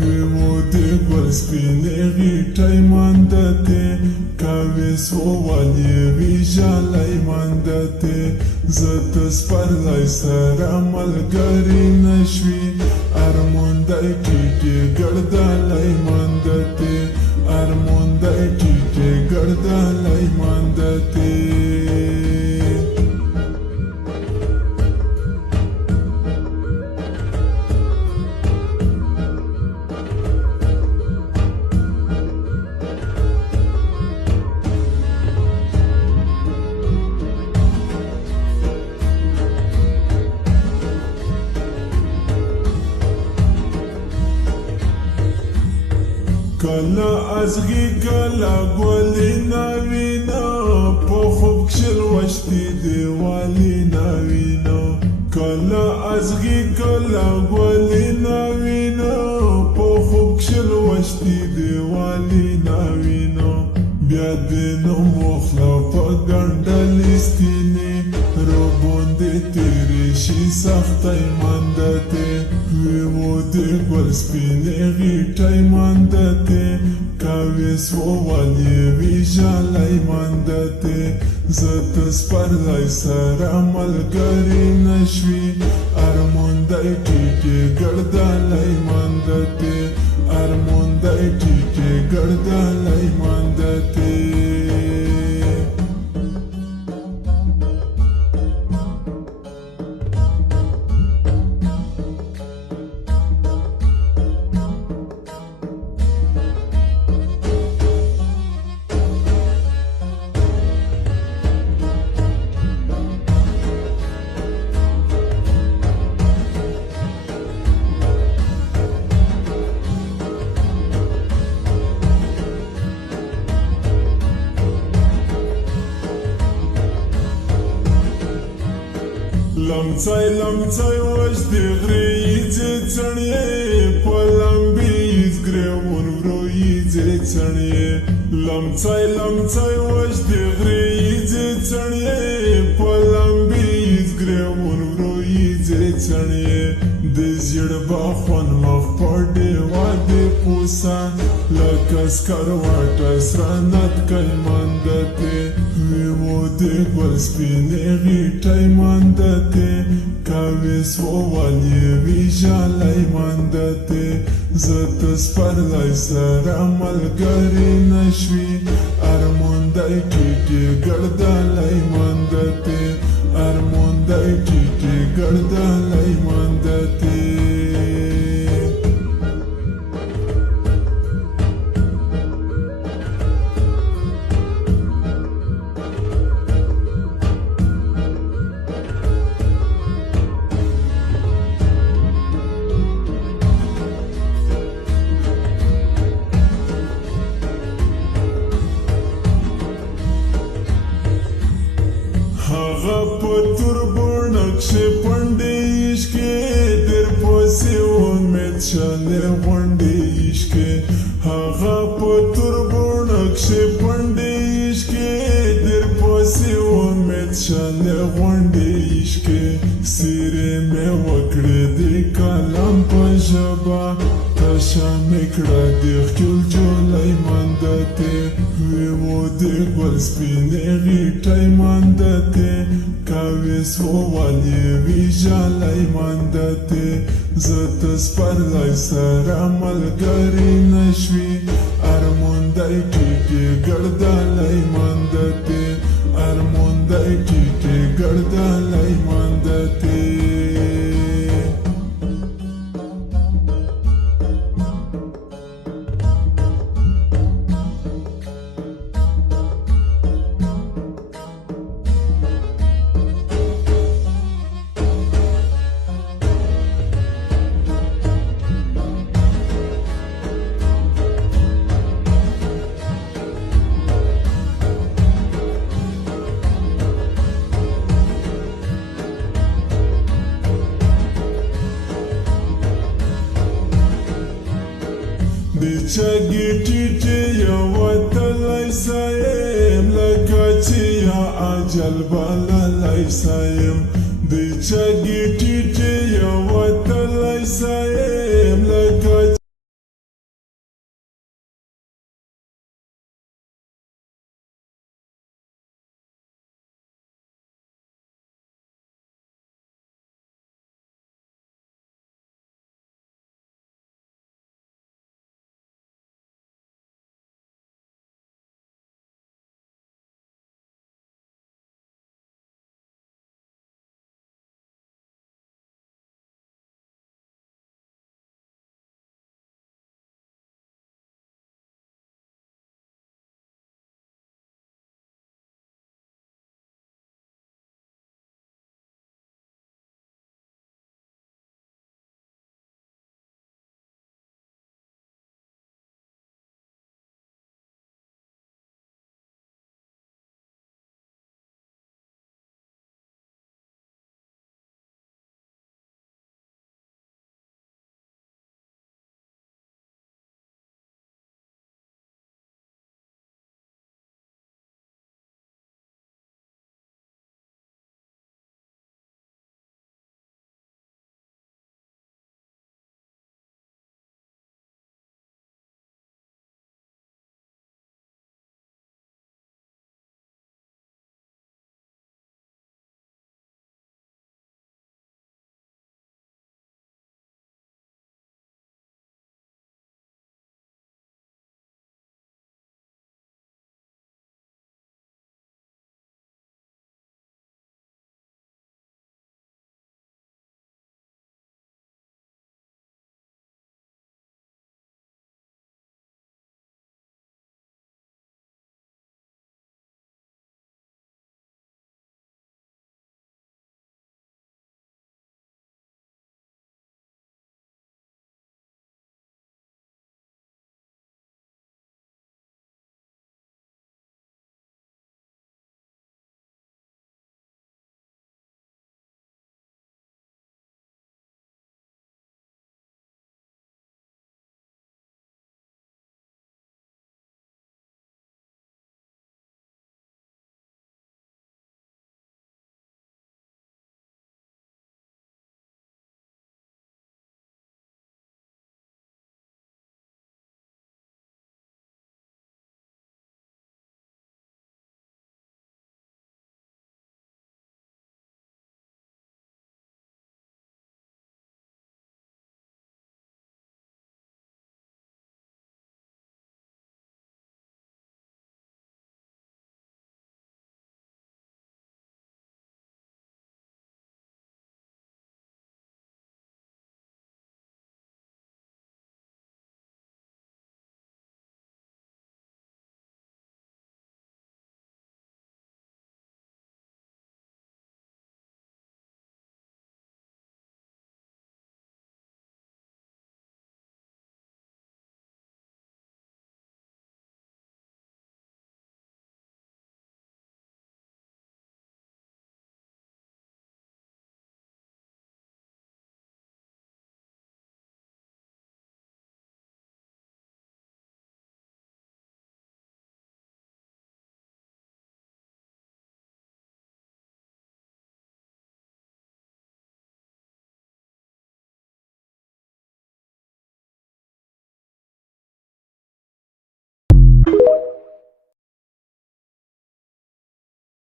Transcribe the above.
ویمودې ګل سپینې غیټۍ ماندتې کاوې سووالې وي ژالی ماندتې زه ته سپرلی سره ملګري نشوي ارموندی ټیټې ګړدلی ماندتې ارموندی ټیټې ګړدلی ماندتې کله ازغی کله گلی نوینا پا خوب کشل وشتی دیوالی نوینا کله ازغی کله گلی نوینا پا خوب کشل وشتی دیوالی نوینا بیا دینو مخلا پا گندلیستینی رو بونده تیری شی سختی مندتی ویمودې ګل سپینې غیټۍ ماندتې کاوې سووالې وي ژالی ماندتې زه ته سپرلی سره ملګري نشوي ارموندی ټیټې ګړدلی ماندتې ارموندی ټیټې ګړدلی ماندتې لمڅی لمڅی وش دی غری یځې څڼې په لمبې یزګرېون ورو یځې څڼې لمڅی لمڅی وش دی غری یځې څڼې په لمبې یزګرېون ورو یځې څڼې د زیړ باخون مخ په ډېوا دې پوسه لکه سکروټه سره نتکۍ ماندتې ویمودې ګل سپینې غیټۍ ماندتې کاوې سووالې وي ژالی ماندتې زه ته سپرلی سره ملګري نشوي ارموندی ټیټې ګړدلی ماندتې ارموندی ټیټې ګړدلی ماندتې هغه په تور بڼکښې پنډې یشکې ډېر پسې امید شلې غونډې یشکې هغه په تور بڼکښې پنډې یشکې ډېر پسې امید شلې غونډې یشکې څیرې مې وکړې د کلام په ژبه تشه مې کړه د ښکل جولی ماندتې ویمودې ګل سپینې غیټۍ ماندتې کاوې سووالې وي ژالی ماندتې زه ته سپرلی سره ملګري نشوي ارموندی ټیټې ګړدلی ماندتې ارموندی ټیټې ګړدلی ماندتې چګې ټیټې یوه تللی سایم لکه چې یا اجل بللی سایم د چګې